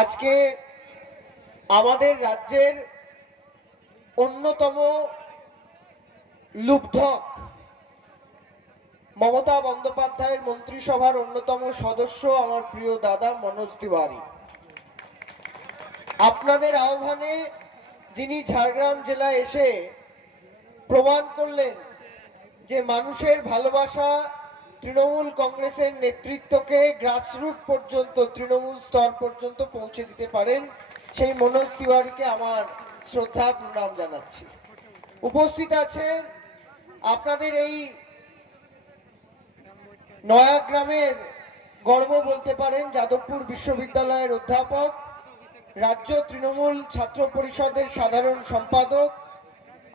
আজকে আমাদের রাজ্যের অন্যতম লুব্ধক মমতা বন্দ্যোপাধ্যায়ের মন্ত্রিসভার অন্যতম সদস্য আমার প্রিয় দাদা মনোজ তিওয়ারি, আপনাদের আহ্বানে যিনি ঝাড়গ্রাম জেলায় এসে প্রমাণ করলেন যে মানুষের ভালোবাসা তৃণমূল কংগ্রেসের নেতৃত্বকে গ্রাসরুট পর্যন্ত, তৃণমূল স্তর পর্যন্ত পৌঁছে দিতে পারেন, সেই মনোজ তিওয়ারিকে আমার শ্রদ্ধা প্রণাম জানাচ্ছি। উপস্থিত আছেন আপনাদের এই নয়াগ্রামের গর্ব বলতে পারেন যাদবপুর বিশ্ববিদ্যালয়ের অধ্যাপক, রাজ্য তৃণমূল ছাত্র পরিষদের সাধারণ সম্পাদক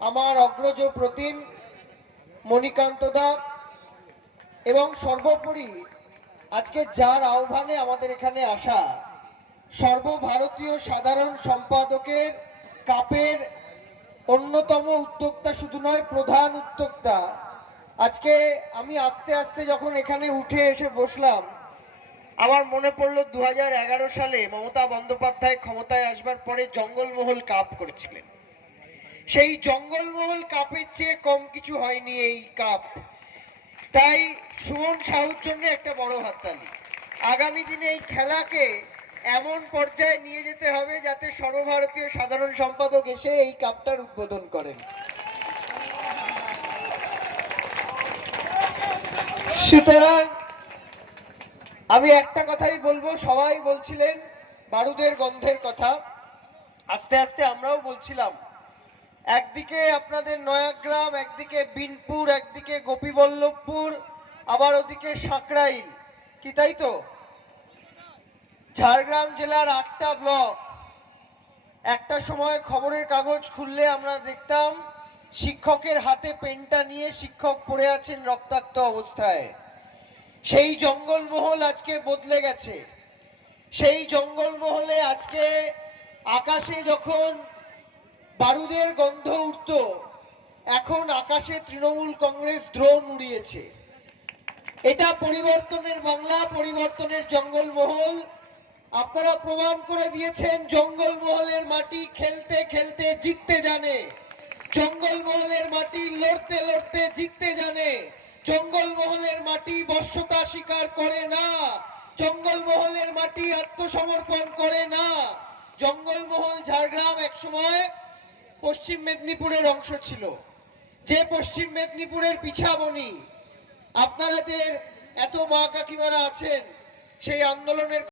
আমার অগ্রজ প্রতিম মণিকান্ত দা, এবং সর্বোপরি আজকে যার আহ্বানে আমাদের এখানে আসা সর্বভারতীয় সাধারণ সম্পাদকের কাপের অন্যতম উদ্যোক্তা, শুধু নয় প্রধান উদ্যোক্তা। আজকে আমি আস্তে আস্তে যখন এখানে উঠে এসে বসলাম, আমার মনে পড়লো 2011 সালে মমতা বন্দ্যোপাধ্যায় ক্ষমতায় আসবার পরে জঙ্গলমহল কাপ করেছিলেন। সেই জঙ্গলমহল কাপের চেয়ে কম কিছু হয়নি এই কাপ। তাই সুমন সাহুর জন্য একটা বড় হাততালি। আগামী দিনে এই খেলাকে এমন পর্যায়ে নিয়ে যেতে হবে যাতে সর্বভারতীয় সাধারণ সম্পাদক এসে এই কাপটার উদ্বোধন করেন। সুতরাং আমি একটা কথাই বলবো, সবাই বলছিলেন বারুদের গন্ধের কথা, আস্তে আস্তে আমরাও বলছিলাম। একদিকে আপনাদের নয়াগ্রাম, একদিকে বিনপুর, একদিকে গোপীবল্লভপুর, আবার ওদিকে সাঁকরাইল, কি তাই তো? ঝাড়গ্রাম জেলার 8টা ব্লক। একটা সময় খবরের কাগজ খুললে আমরা দেখতাম শিক্ষকের হাতে পেনটা নিয়ে শিক্ষক পড়ে আছেন রক্তাক্ত অবস্থায়। সেই জঙ্গলমহল আজকে বদলে গেছে। সেই জঙ্গলমহলে আজকে আকাশে যখন বারুদের গন্ধ উঠত, এখন আকাশে তৃণমূল কংগ্রেস ড্রোন উড়িয়েছে। এটা পরিবর্তনের বাংলা, পরিবর্তনের জঙ্গলমহল। আপনারা প্রমাণ করে দিয়েছেন জঙ্গলমহলের মাটি খেলতে খেলতে জিততে জানে, জঙ্গলমহলের মাটি লড়তে লড়তে জিততে জানে, জঙ্গলমহলের মাটি বশ্যতা স্বীকার করে না, জঙ্গলমহলের মাটি আত্মসমর্পণ করে না। জঙ্গলমহল ঝাড়গ্রাম একসময় পশ্চিম মেদিনীপুরের অংশ ছিল, যে পশ্চিম মেদিনীপুরের পিছাবনি। আপনাদের এত মা কাকিমারা আছেন সেই আন্দোলনের